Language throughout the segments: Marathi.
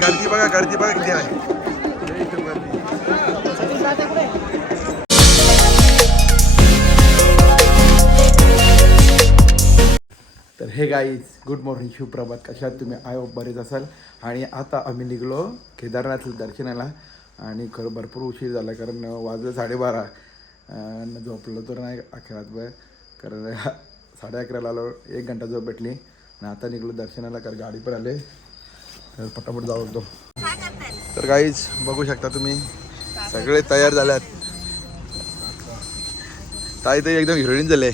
गर्दी बघा गर्दी बघा किती आहे. तर हे गाईज गुड मॉर्निंग शिवप्रभात कशात तुम्ही? आय बरेच असाल. आणि आता आम्ही निघलो केदारनाथ दर्शनाला. आणि खरं भरपूर उशीर झाला कारण वाजलं साडेबारा. झोपलं तर नाही अकरात वेळ कारण साडे अकराला आलो एक घंटा झोप भेटली. आणि आता निघलो दर्शनाला कारण गाडी पण आले. तर पटापट जाऊ लागतो तर गाईज बघू शकता तुम्ही सगळे तयार झाल्यात. ताई ताई एकदम हिरोईन झाले.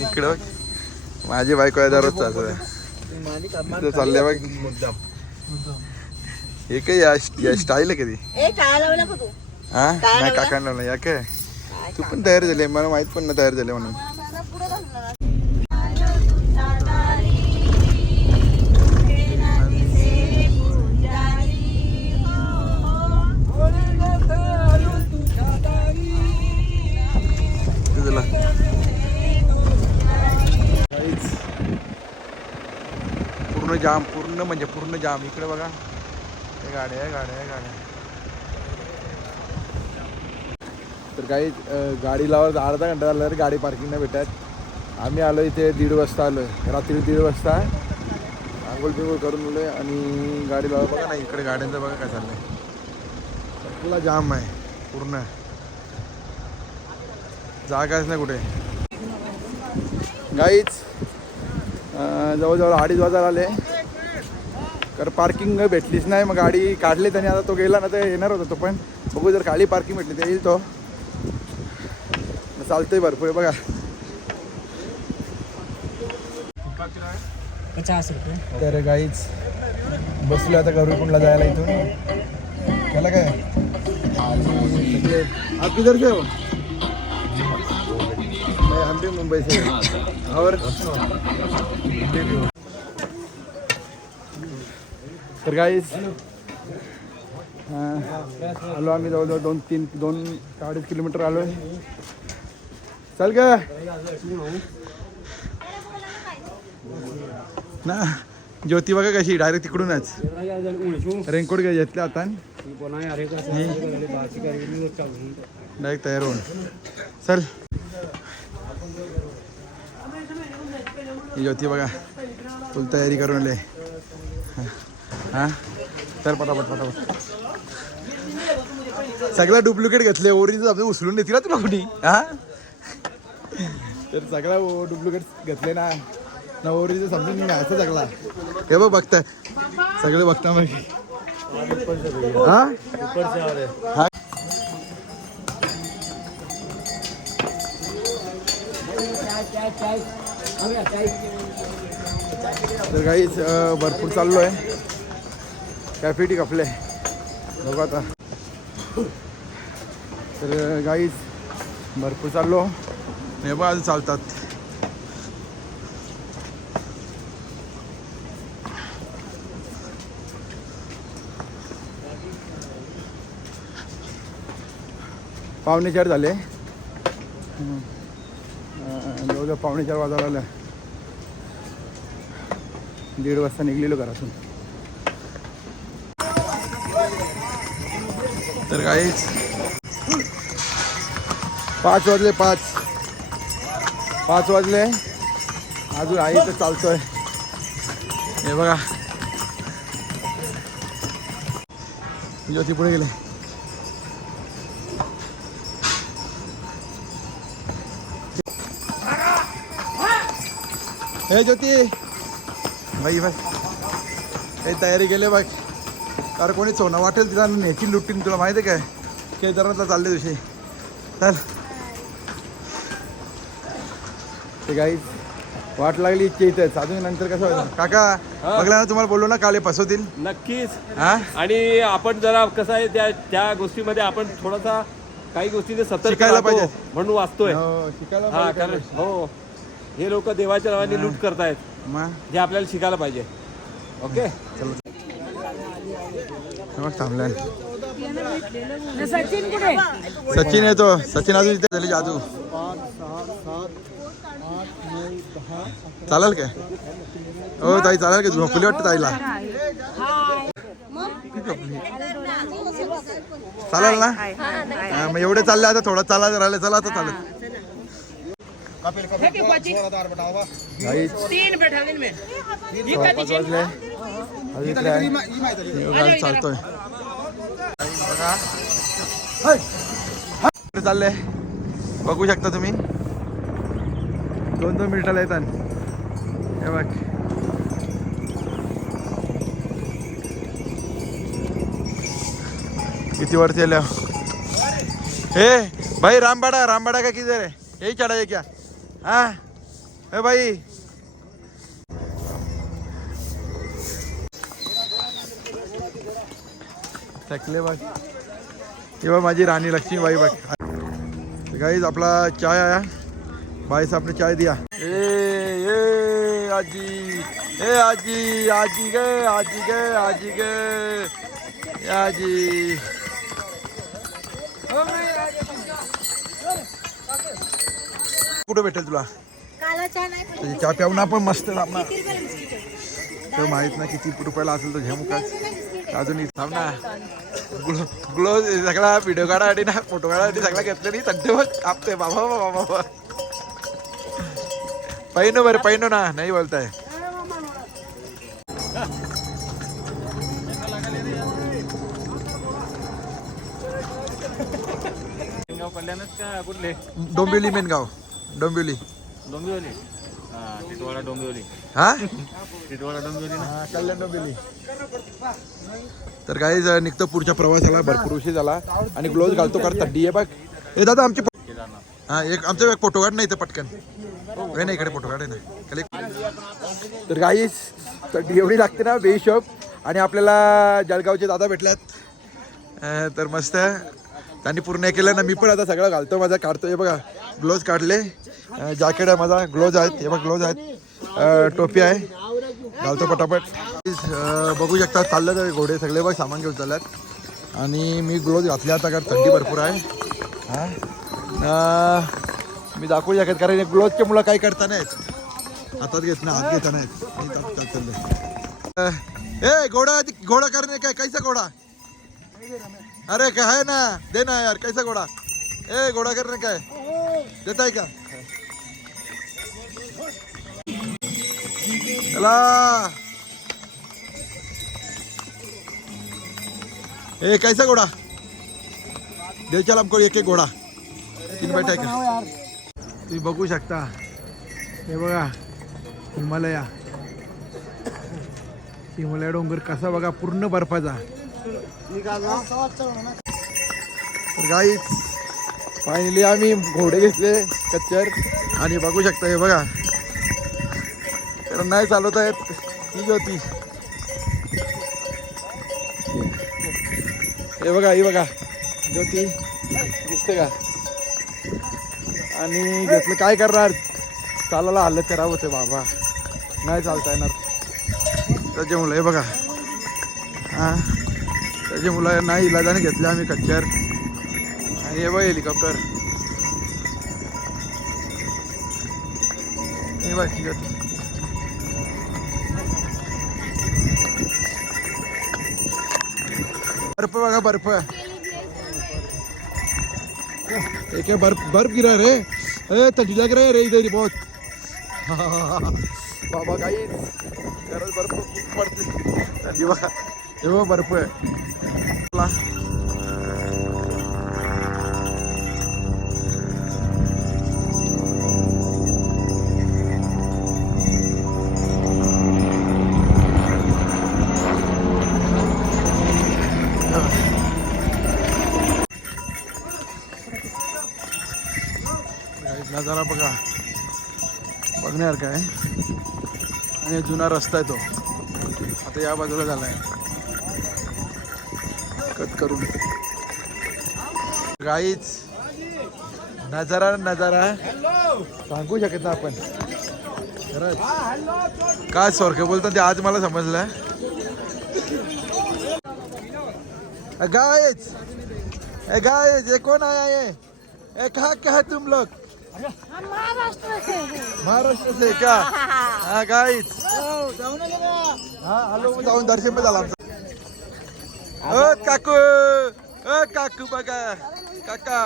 इकडं बघ माझी बायको आहे दररोज असं चाललंय बघ. हे काय या स्टाईल आहे कधी हा? नाही? काकांना लावलं. या काय तू पण तयार झाली मला माहीत पण नाही तयार झाले म्हणून. पूर्ण जाम पूर्ण म्हणजे पूर्ण जाम. इकडे बघा. हे गाड्या आहे गाड्या आहे गाड्या. तर काही गाडी लावत अर्धा घंटा झाला तरी गाडी पार्किंगला भेटत. आम्ही आलो इथे दीड वाजता आलो. रात्री दीड वाजता. आंघोळ बिंघोळ करून आलोय आणि गाडी लावा बघा ना इकडे गाड्यांचं बघा काय चाललंय. आपला जाम आहे पूर्ण. जागाच नाही कुठे. गाईच जवळजवळ अडीच वाजता आले. तर पार्किंग भेटलीच नाही. मग गाडी काढली त्याने. आता तो गेला ना तर येणार होता तो पण. बघू जर खाली पार्किंग भेटली तर येईल तो. चालतंय भरपूर बघा. पचास रुपये. तर गाईच बसलो आता गरुकुंडला जायला इथून. केला काय? आप किधर से हो हम भी मुंबई से। हैं। और तर गाईज आलो आम्ही जवळजवळ दोन तीन दोन अडीच किलोमीटर आलो चल का ना ज्योती बघा कशी डायरेक्ट तिकडूनच. रेनकोट घेतले आता. डायरेक्ट तयार होऊन. चल. ही ज्योती बघा. फुल तयारी करून आले. हा? तर पटापट पटापट. सगळा डुप्लिकेट घेतले ओरिजिनल आपण उचलून देतील ना तुला कुणी? हा? तर सगळा डुप्लिकेट घेतले ना. ना ओरिजिनल समजून नाही असं सगळा. हे बघ बघताय. सगळे बघता मग. हा? हा? तर काहीच भरपूर चाललो आहे. कॅफेटी कपले बघू आता. तर गाईज भरपूर चाललो. हे बघा आज चालतात. पावणे चार झाले जवळजवळ पावणे चार वाजायला दीड वाजता निघलेलो घरातून. तर काहीच पाच वाजले पाच. पाच वाजले. अजून आई तर चालतोय. हे बघा. ज्योती पुढे गेले. हे ज्योती. भाई भाई हे तयारी केली बघ अरे कोणी सोनं वाटेल तिला नेची लुटीन तुला माहिती आहे काय? केदारनाथला चालले तुझे चल. ते गाईच वाट लागली इच्छा इथेच अजून नंतर कसं व्हायचं काका बघला ना तुम्हाला बोललो ना काले फसवतील. नक्कीच. हा? आणि आपण जरा कसं आहे त्या त्या गोष्टीमध्ये आपण थोडासा काही गोष्टी सतर्क शिकायला राहतो पाहिजे. म्हणून वाचतोय. हो, शिकायला हा पाहिजे कारण हो हे लोक देवाच्या नावाने लूट करतायत. मग जे आपल्याला शिकायला पाहिजे. ओके? मग थांबलाय. सचिन कुठे? सचिन येतो. सचिन अजून इथे झाली जादू. चालेल काय? हो ताई चालेल का झोपली वाटतं ताईला. चालेल ना? हा, मग एवढे चालले आता थोडं चालायचं राहिले चला आता चालेल हे चालतोय। बघा कुठे चालले बघू शकता तुम्ही. दोन दोन मिनिटाला येतात हे बघ. किती वरती आल्या? हे भाई रामबाडा रामबाडा का किधर है यही चढ़ा है क्या हाँ? ए भाई थकले बघ हे बघ माझी राणी लक्ष्मीबाई बघ गाईज आपला चाय आया. भाई साहब ने चाय दिया. ए ए आजी. ए आजी आजी गए आजी गए आजी गए ए आजी. कुठं भेटेल तुला? काला चहा प्यावून आपण मस्त आपला किती रुपयाला बिस्किट? आहे? तो माहीत नाही किती रुपयाला असेल तो घेऊ का अजून इथं थांब ना. ग्लो ग्लो सगळा व्हिडिओ काढासाठी ना फोटो काढासाठी सगळा घेतलं नाही थंडे बघ कापते बाबा बाबा बाबा पहिनो बरं पहिनो ना नाही बोलताय. डोंबिवली मेन गाव डोंबिवली. डोंबिवली? हा टिटवाडा डोंबिवली. हा? टिटवाडा डोंबिवली ना? कल्याण डोंबिवली. तर काही निघतो पुढच्या प्रवासाला भरपूर उशीर झाला. आणि ग्लोव्ह घालतो कारण थंडी आहे बघ. ए दादा आमची हा एक आमचा एक फोटो काढ ना इथं पटकन. हे ना इकडे फोटो काढ ना खाली. तर गाईस थंडी एवढी लागते ना बेहिशोब आणि आपल्याला जळगावचे दादा भेटल्यात. तर मस्त. त्यांनी पूर्ण हे केलं ना मी पण आता सगळं घालतो माझा काढतो हे बघा. ग्लोव्ज काढले. जॅकेट आहे माझा ग्लोव्ज आहेत हे बघ ग्लोव्ज आहेत. टोपी आहे. घालतो पटापट. बघू शकता चाललं तर घोडे सगळे बघ सामान घेऊन चालल्यात. आणि मी ग्लोव्ज घातले आता कारण थंडी भरपूर आहे. हां? मी दाखवू शकत कारण ग्लोव्जचे मुलं काही करता नाहीत. हातात घेत नाही हात घेता नाहीत. चाल- चाल- ए घोडा घोडा करणे काय कैसा घोडा? अरे काय ना? दे ना यार कैसा घोडा. ए घोडा करणे काय? देत आहे का? चला. ए कैसा घोडा? दे आपको एक एक घोडा. तीन बैठा का? तुम्ही बघू शकता. हे बघा हिमालया. हिमालया डोंगर कसा बघा पूर्ण बर्फाचा. तर गाईच फायनली आम्ही घोडे घेतले कच्चर. आणि बघू शकता हे बघा. तर नाही चालवत आहेत ही ज्योती. हे बघा ही बघा. ज्योती. दिसते का? आणि घेतलं काय करणार? चालायला हालत करावं होते बाबा. नाही चालता येणार. त्याचे मुलं हे बघा. हां? त्याचे मुलं नाही इलाजाने घेतले आम्ही कच्चर. आणि हे बघा हेलिकॉप्टर हे बघ ज्योती. बर्फ़ बघा बर्फ़ ये क्या बर्फ़ बर्फ़ गिरा रे। ए, ठंडी लग रहा है रे इधर बहुत। बाबा काही खरंच बर्फ़ खूप पडते थंडी बघा हे बर्फ़ आहे नजारा बघा. बघण्यासारखा आहे. आणि जुना रस्ता आहे तो. आता या बाजूला झाला आहे कट करून. गाईच नजारा नजारा सांगू शकत ना आपण. खरंच. काय स्वर्ग बोलतात ते आज मला समजलं. गायच ए गायच ये कौन आया ए का क्या तुम लोक? महाराष्ट्र से हा गाईच हा आलो जाऊन दर्शन पण झालं आमचं. काकू. अ काकू बघा. काका.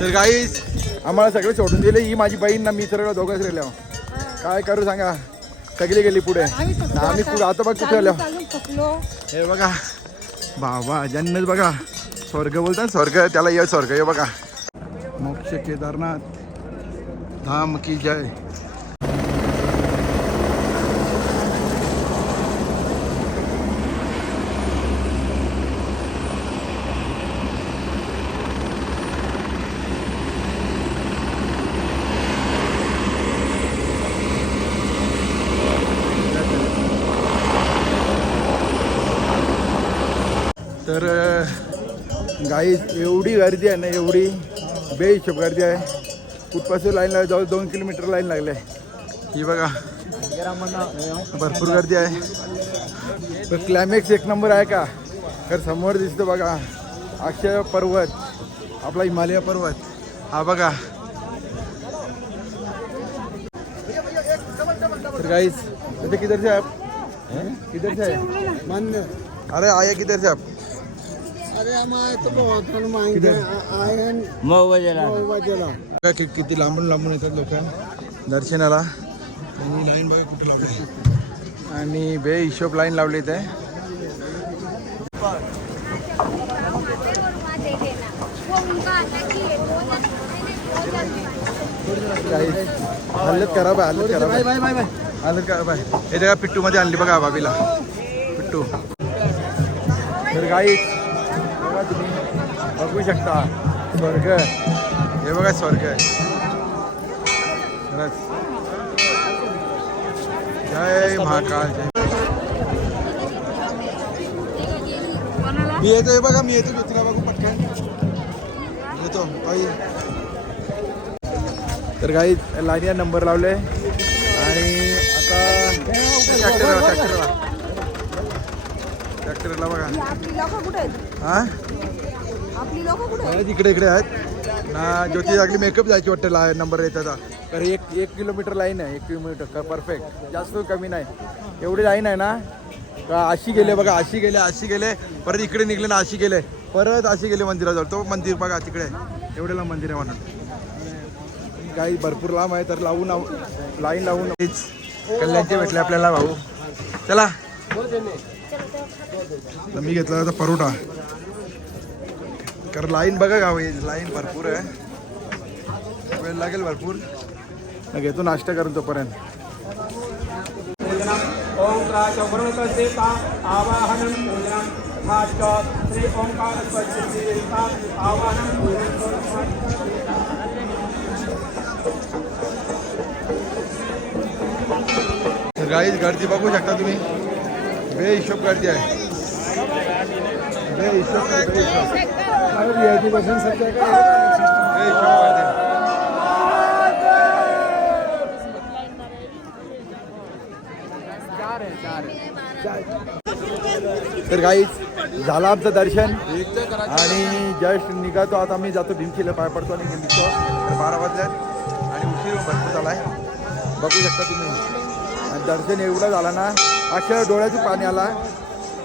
तर गाईस आम्हाला सगळे सोडून दिले. ही माझी बहीण ना मी सगळं दोघंच राहिलो. काय करू सांगा? सगळी गेली पुढे. आम्ही आता. पुढे आता बघ कुठे आलो. हे बघा. बाबा जन्नत बघा. स्वर्ग बोलतात स्वर्ग. त्याला ये स्वर्ग. हे बघा. मोक्ष केदारनाथ धाम की जय। तर गाई एवढी गर्दी आहे ना एवढी बेहिशोब गर्दी आहे. कुठपासून लाईन लाग जवळ दोन किलोमीटर लाईन लागले ही बघा. भरपूर गर्दी आहे. पण क्लायमॅक्स एक नंबर आहे का? तर समोर दिसतो बघा. अक्षय पर्वत. आपला हिमालय पर्वत. हा बघा. तर अच्छा किधर से आप किधर से है अरे आया किधर से हैं किती? लांबून लांबून येतात लोक? दर्शनाला. त्यांनी लाईन बघा कुठे लावली. आणि बे हिशोब लाईन लावली इथे. ही है खराब आहे हालत खराब आहे हालत खराब आहे हे बघा पिट्टू मध्ये आणली बघा बाबीला. पिट्टू. तर गाई तुम्ही. बघू शकता. स्वर्ग. हे बघा स्वर्ग. खरंच. जय महाकाल जय मी येतोय बघा मी येतो तुला बघू पटकन. येतो काही तर काही लाईनीला नंबर लावले. आणि आता ट्रॅक्टरला ट्रॅक्टरला ट्रॅक्टरला बघा. हा? आहेत? इकडे इकडे आहेत. ना ज्योती लागली मेकअप जायची वाटतं ला नंबर येतात तर एक एक किलोमीटर लाईन आहे एक किलोमीटर परफेक्ट जास्त कमी नाही. एवढी लाईन आहे ना का अशी गेले बघा अशी गेले अशी गेले परत इकडे निघले ना अशी गेले. परत अशी गेले मंदिराजवळ. तो मंदिर बघा तिकडे. एवढे लांब मंदिर आहे म्हणून काही भरपूर लांब आहे तर लावून लाईन लावून कल्याणचे भेटले आपल्याला भाऊ. चला. तर मी घेतला होता परोठा. कारण लाईन बघा गाव लाईन भरपूर आहे वेळ लागेल भरपूर। मग घेतो नाश्ता करून तोपर्यंत पूजनं तर गाईच गर्दी बघू शकता तुम्ही। बेहिशोब गर्दी आहे बेहिशोब बेहिशोब बेहिशोब गर्दी तर गाईच झालं आमचं दर्शन. आणि जस्ट निघातो. आता आम्ही जातो भीमशीला पाय पडतो आणि निघतो तर बारा वाजल्यात. आणि उशीर भरपूर झालाय. बघू शकता तुम्ही. आणि दर्शन एवढं झालं ना अक्षर डोळ्यातून पाणी आला.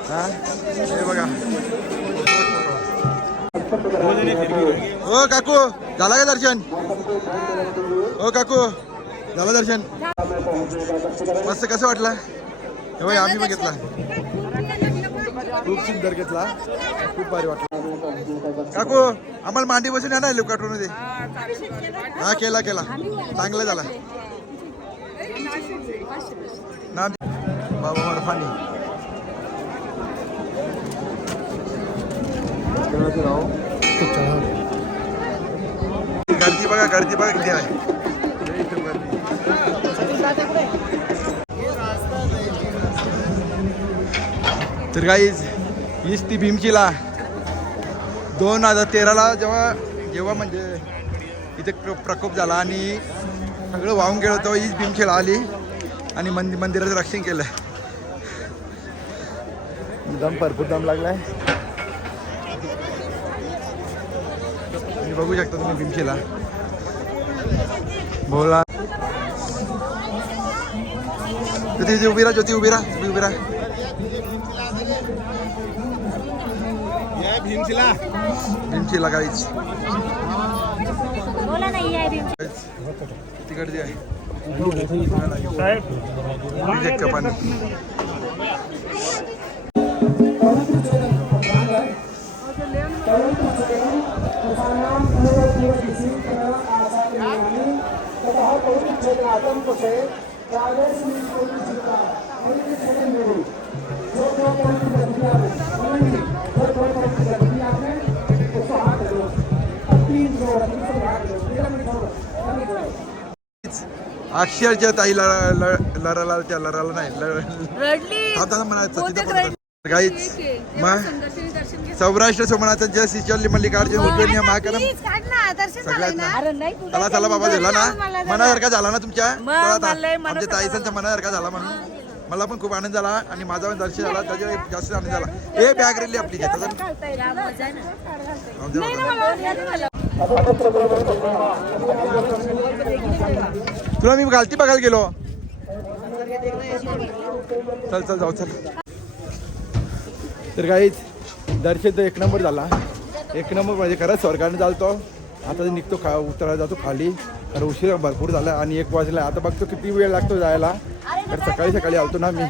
हां? हे बघा. हो काकू झालं का दर्शन? हो काकू झालं दर्शन? मस्त कसं वाटलं? हे बघा आम्ही बघितला खूप सुंदर घेतला. खूप भारी वाटलं. काकू आम्हाला मांडी बसून या ना मध्ये. हा केला केला. चांगला झाला. ना बाबा मला गर्दी बघा गर्दी बघा किती आहे. तर गाईज हीच ती भीमचीला दोन हजार तेराला जेव्हा जेव्हा म्हणजे इथे प्र- प्रकोप झाला आणि सगळं वाहून गेलं तेव्हा हीच भीमशिला आली आणि मंदि मंदिराचं रक्षण केलं. दम भरपूर दम लागलाय. बघू शकता तुम्ही भीमशीला. बोला. ज्योती ज्योती उभी राहा ज्योती उभी राहा तुम्ही उभी राहा. भीमशीला. काहीच आहे आहे रिजेक्ट का पाणी अक्षरच्या ताई लढा लढाला त्या लढाला नाही रडली. आता म्हणायचं तिथं काहीच मग? सौराष्ट्र सोमनाथ जय सिचल्ली मल्लिकार्जुन उज्जैन महाकालम प्लीज काढ ना दर्शन सगळ्यात झालंय ना. ना. अरे नाही तुझं चला चला बाबा दिला ना. मनासारखा झाला ना तुमच्या? आमच्या ताईसांच्या मनासारखा झाला म्हणून. मला पण खूप आनंद झाला आणि माझा पण दर्शन झाला त्याच्या जास्त आनंद झाला. ए बॅग रेली आपली. तुला मी घालती बघायला गेलो. चल चल जाऊ चल. तर काहीच दर्शन तर एक नंबर झाला. एक नंबर म्हणजे खरंच स्वर्गाने चालतो. आता निघतो खा उतरायला जातो खाली. खरं उशीर भरपूर झाला आणि एक वाजला. आता बघतो किती वेळ लागतो जायला. तर सकाळी सकाळी आलतो ना मी.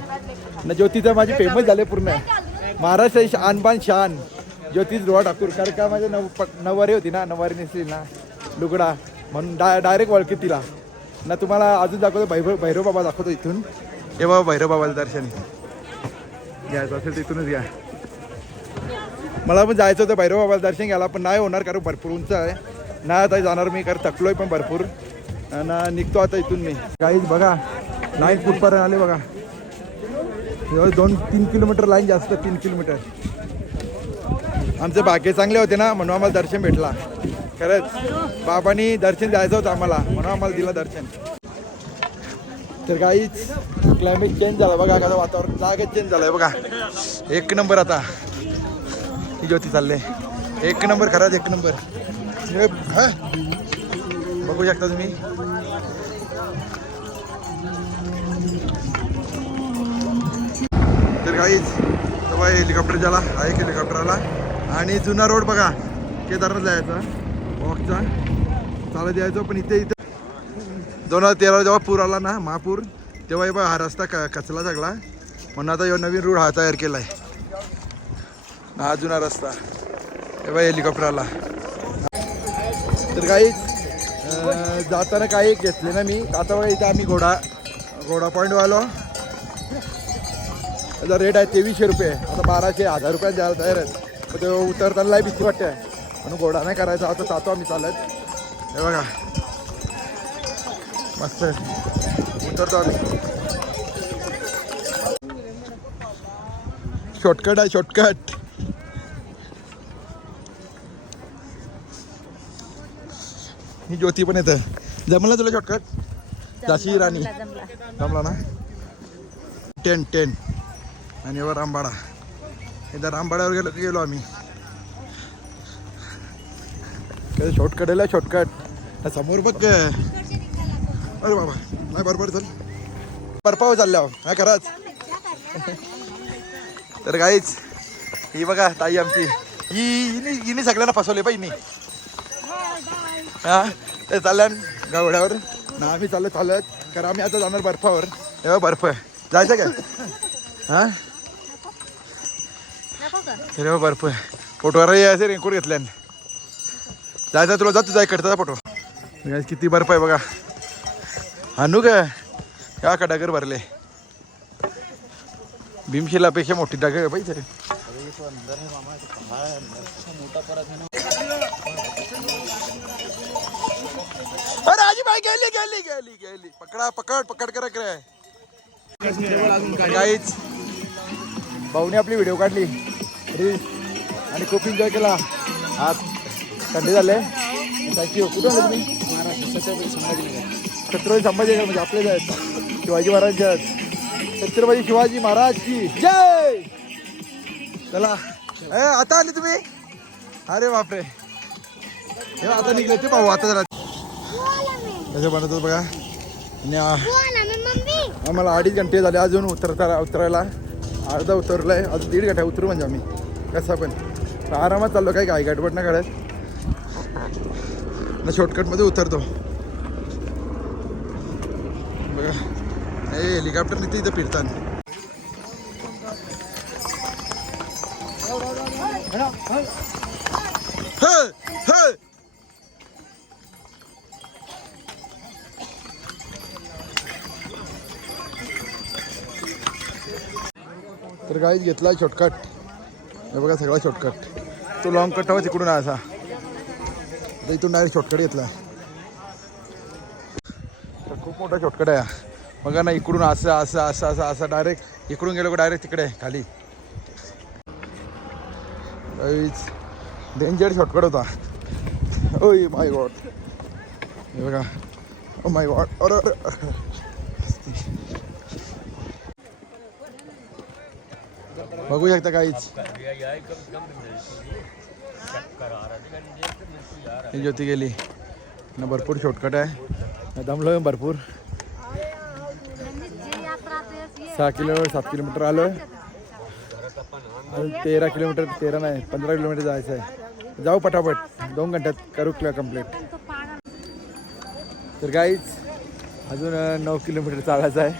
ना ज्योतीचं माझी फेमस झाले पूर्ण. महाराष्ट्र शानबान शान. ज्योतीच रोहा ठाकूर. कारण का माझी नव प- नऊवारी होती ना नऊवारी नेसली ना. लुगडा. म्हणून डा डायरेक्ट ओळखी तिला. ना तुम्हाला अजून दाखवतो भैरव भैरव बाबा दाखवतो इथून. हे बाबा भैरव बाबाचं दर्शन. घ्यायचं असेल तर इथूनच घ्या. मला पण जायचं होतं भैरव बाबाचं दर्शन घ्यायला पण नाही होणार कारण भरपूर उंच आहे. नाही आता जाणार मी कारण थकलोय पण भरपूर. आणि निघतो आता इथून मी. काहीच बघा लाईन कुठपर्यंत आले बघा. जवळ दोन तीन किलोमीटर लाईन जास्त तीन किलोमीटर. आमचे भाग्य चांगले होते ना म्हणून आम्हाला दर्शन भेटला. खरंच बाबांनी दर्शन द्यायचं होतं आम्हाला म्हणून आम्हाला दिलं दर्शन. तर काहीच क्लायमेट चेंज झालं बघा कसं वातावरण जागेच चेंज झालंय बघा. एक नंबर आता. ही ज्योती चालले. एक नंबर खराच एक नंबर. बघू शकता तुम्ही. तर काहीच तेव्हा हेलिकॉप्टर झाला हा एक हेलिकॉप्टर आला. आणि जुना रोड बघा केदारनाथ जायचा. वॉकचा चालत यायचो पण इथे इथे. दोन हजार तेरा जेव्हा पूर आला ना महापूर तेव्हा हे बघा हा रस्ता क कचला सगळा म्हणून आता नवीन रोड हा तयार केला आहे हा जुना रस्ता. हे बाई हेलिकॉप्टरला तर काही जाताना काही घेतले ना मी. आता बघा इथे आम्ही घोडा घोडा पॉईंट आलो. त्याचा रेट आहे तेवीसशे रुपये. आता बाराशे हजार रुपयात द्यायला तयार आहेत. मग ते उतरताना लय भीती वाटते. म्हणून घोडा नाही करायचा. आता जातो आम्ही चालत. हे बघा. मस्त. उतरतो आम्ही. शॉर्टकट आहे शॉर्टकट ही ज्योती पण येतं जमलं तुला शॉर्टकट झाशी राणी. जमला ना? Ten ten. आणि वर रामबाडा. एकदा रामबाड्यावर गेलो गेलो आम्ही. शॉर्टकट आहे शॉर्टकट समोर बघ अरे बाबा नाही बरोबर चल बर्फावर चालल्या हा खरंच. तर काहीच ही बघा ताई आमची. ही हिने हिने सगळ्यांना फसवले पाहिजे हा ते चालल्या गवड्यावर ना आम्ही चालत चालत कारण आम्ही आता जाणार बर्फावर. तेव्हा बर्फ. जायचं काय? हा? अरे बर्फ. फोटोवर यायचं रेनकोट घेतल्यान. जायचं तुला जा तुझा कडचा फोटो. किती बर्फ आहे बघा. हानू का या का डागर भरले भीमशिलापेक्षा मोठी. डागर आहे पाहिजे अरे आजी बाई गेली गेली गेली गेली। पकडा पकड पकड करा करे काहीच भाऊने आपली व्हिडिओ काढली. रील्स आणि खूप एन्जॉय केला. आज थंडी झाले. थँक्यू कुठं आले तुम्ही? छत्रपती संभाजीनगर. छत्रपती संभाजीनगर म्हणजे आपलेच आहेत. शिवाजी महाराज आहेत. छत्रपती शिवाजी महाराजची. जय चला. ए आता आले तुम्ही? अरे बापरे. आता निघले ते भाऊ आता जरा कसं बनवतो बघा? आणि आ- आम्हाला अडीच घंटे झाले अजून उतरता उतरायला. अर्धा उतरलाय अजून दीड घंटा उतरू म्हणजे आम्ही. कसं पण. आरामात चाललो काय काय गडबड नाही काढत ना शॉर्टकटमध्ये उतरतो. बघा. हे हेलिकॉप्टर तिथे इथं फिरतात हे! तर गाईच घेतला शॉर्टकट हे बघा सगळा शॉर्टकट तो लॉंग कट हवा तिकडून आहे असा. तर इथून डायरेक्ट शॉर्टकट घेतला. तर खूप मोठा शॉर्टकट आहे बघा ना इकडून असं असं असं असं असं डायरेक्ट इकडून गेलो डायरेक्ट तिकडे आहे, खाली डेंजर शॉर्टकट होता. ओय माय गॉड हे बघा. ओ माय गॉड अरे. बघू शकता काहीच ज्योती गेली. ना भरपूर शॉर्टकट आहे. दमलो भरपूर. सहा किलोमीटर सात किलोमीटर आलो अजून तेरा किलोमीटर तेरा नाही पंधरा किलोमीटर जायचं आहे. जाऊ पटापट. दोन घंट्यात करू किंवा कंप्लीट तर काहीच अजून नऊ किलोमीटर चालायचं आहे.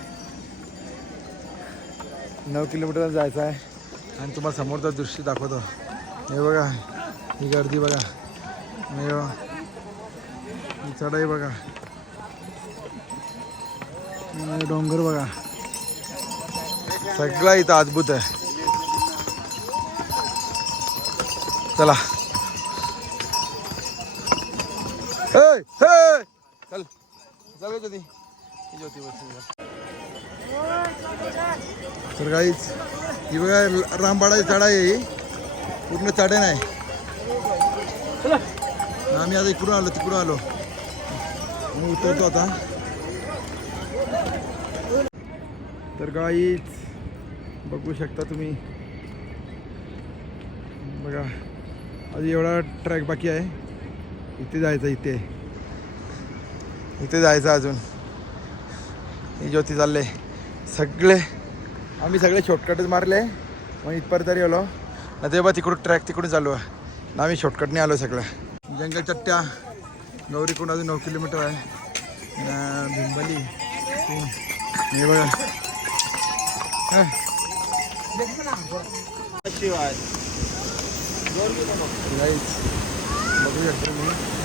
नऊ किलोमीटर जायचं आहे. आणि तुम्हाला समोरचं दृश्य दाखवतो. हे बघा ही गर्दी बघा. हे बघा. ही चढाई बघा. डोंगर बघा. सगळा इथं अद्भुत आहे. चला. हे हे! चल. चल कधी ज्योती तर काहीच ही बघा रामबाडाची चढा आहे ही. पूर्ण चढे नाही. आम्ही आता इकडून आलो तिकडून आलो. मी उतरतो आता. तर गाईच बघू शकता तुम्ही. बघा अजून एवढा ट्रॅक बाकी आहे. इथे जायचं इथे. इथे जायचं अजून. ही ज्योती चालले. सगळे आम्ही सगळे शॉर्टकटच मारले. मग इथपर्यंत तरी आलो. ना ते बा तिकडून ट्रॅक तिकडून चालू आहे. ना आम्ही शॉर्टकटने आलो सगळं. जंगल चट्ट्या गौरीकुंड अजून नऊ किलोमीटर आहे. ना भिंबली हे. बघा बघू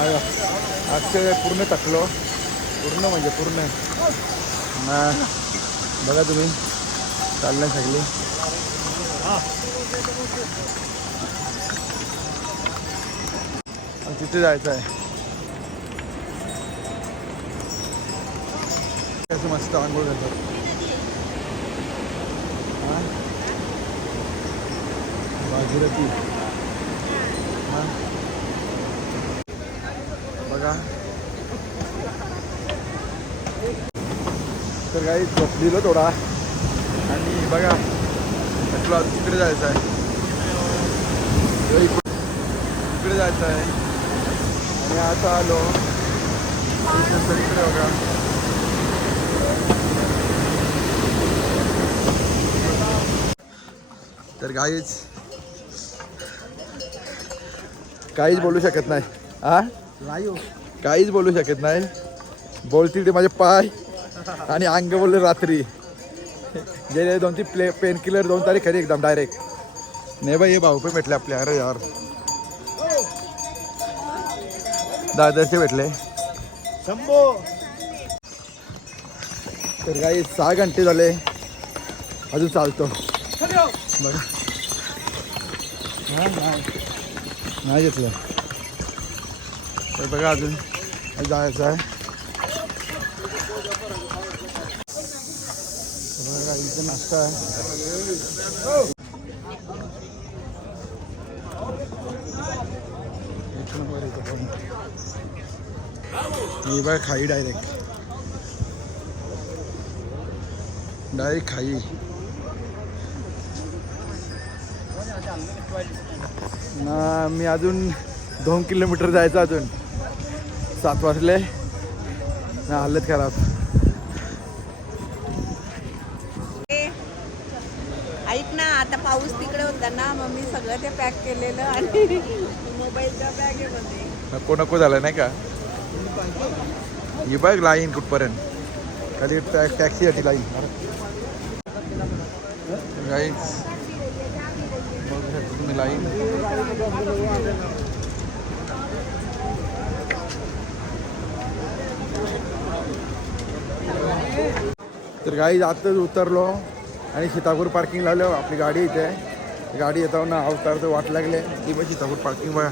आज आजचे पूर्ण टाकलो. पूर्ण म्हणजे पूर्ण. ना बघा तुम्ही. चाललंय सगळी. तिथे जायचं आहे. असं मस्त आंघोळ करतात हा? ती. बघा. तर काही झोपलेलो थोडा. आणि बघा म्हटलं तिकडे जायचं आहे. तिकडे जायचं आहे. आणि आता आलो. सगळीकडे बघा. तर काहीच काहीच बोलू शकत नाही. हा काहीच बोलू शकत नाही. बोलतील ते माझे पाय आणि अंग बोलले रात्री. गेले दोन तीन प्ले पेन किलर दोन तारीख खरी एकदम डायरेक्ट नाही बाई हे भाऊ पण भेटले आपले. अरे यार. दादरचे भेटले. तर काही सहा घंटे झाले. अजून चालतो. बघा. नाही. नाही घेतलं. तर बघा अजून जायचं आहे. बघा इथं नाश्ता आहे. मी पण. ही बघा खाई डायरेक्ट डायरेक्ट खाई. ना मी अजून दोन किलोमीटर जायचं अजून. सात वाजले. ना हालत खराब ऐक ना आता पाऊस तिकडे होता ना मग मी सगळं ते पॅक केलेलं आणि मोबाईलच्या बॅगेमध्ये नको नको झालं नाही का? ही बघ लाईन कुठपर्यंत. कधी टॅ- टॅक्सीसाठी लाईन गाईच तुम्ही लाईन तर गाडी आताच उतरलो आणि सीतापूर पार्किंग लावलं आपली गाडी इथे आहे. गाडी येताना अवतार तर वाट लागले. ती पण सीतापूर पार्किंग बघा.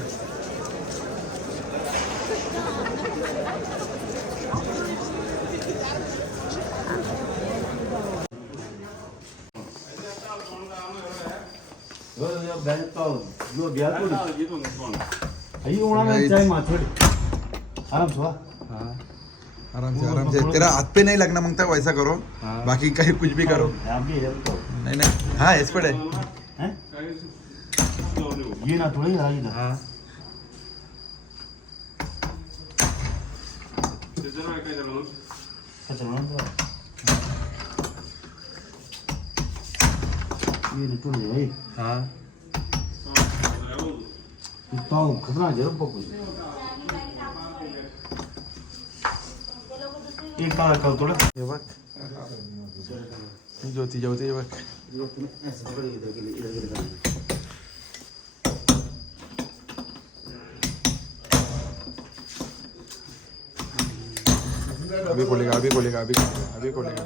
आराम से आराम से. तेरा हाथ पे नहीं लगना मांगता वैसा करो. बाकी कहीं कुछ भी करो. नहीं नहीं. हाँ इस पर है. ये ना थोड़ी है. ये ना है हाँ. तो खतरा जरूर पकड़. एक काला कर थोड़ा। हे बघ ज्योती ज्योती हे बघ ऐसे थोड़ी इधर के लिए इधर के अभी खोलेगा अभी खोलेगा अभी खोलेगा अभी खोलेगा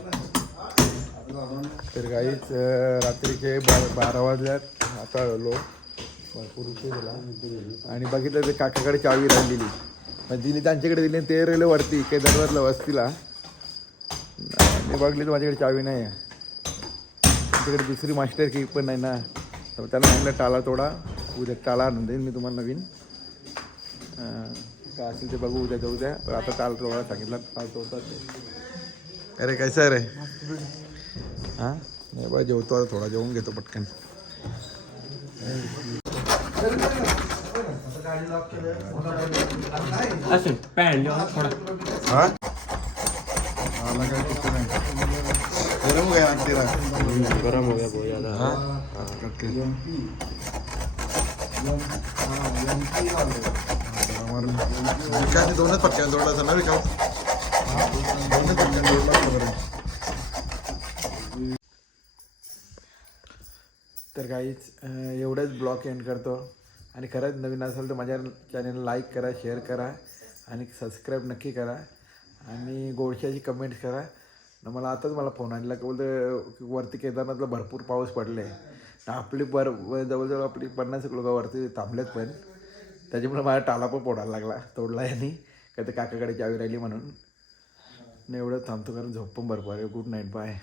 तर काहीच रात्रीचे बारा बारा वाजल्यात आता आलो भरपूर उशीर झाला. आणि बघितलं ते काकाकडे चावी राहिलेली. मग दिली त्यांच्याकडे दिली ते रेल्वे वरती केदारनाथला वस्तीला. मी बघली तर माझ्याकडे चावी नाही आहे. त्यांच्याकडे दुसरी मास्टर की पण नाही ना. तर त्याला म्हटलं टाला तोडा उद्या टाला आणून देईन मी तुम्हाला नवीन. काय असेल ते बघू उद्या जाऊ द्या. पण आता टाल तोडा सांगितलं टाल तोडतात अरे कसं आहे रे हां? नाही बा जेवतो आता थोडा जेवून घेतो पटकन. असं पॅन्ट थोडा. हा? काय नाही. गरम काय लागते रा गरम हो? गया बहुत ज्यादा हा करते काय ते दोनच पटक्यान तोडला ना विकास दोनच पटक्यान तोडला बरं. तर काहीच एवढंच ब्लॉग एंड करतो. आणि खरंच नवीन असेल तर माझ्या चॅनल लाईक करा शेअर करा आणि सबस्क्राईब नक्की करा. आणि गोडशाची कमेंट करा. न मला आताच मला फोन आणला की बोलतं वरती केदारनाथला भरपूर पाऊस पडले आपली बर जवळजवळ आपली पन्नास लोक वरती थांबलेत पण. त्याच्यामुळे माझा टाला पण पोडायला लागला. तोडला यांनी. का ते काकाकडे चावी राहिली म्हणून. एवढं थांबतो कारण झोप पण भरपूर आहे. Good night bye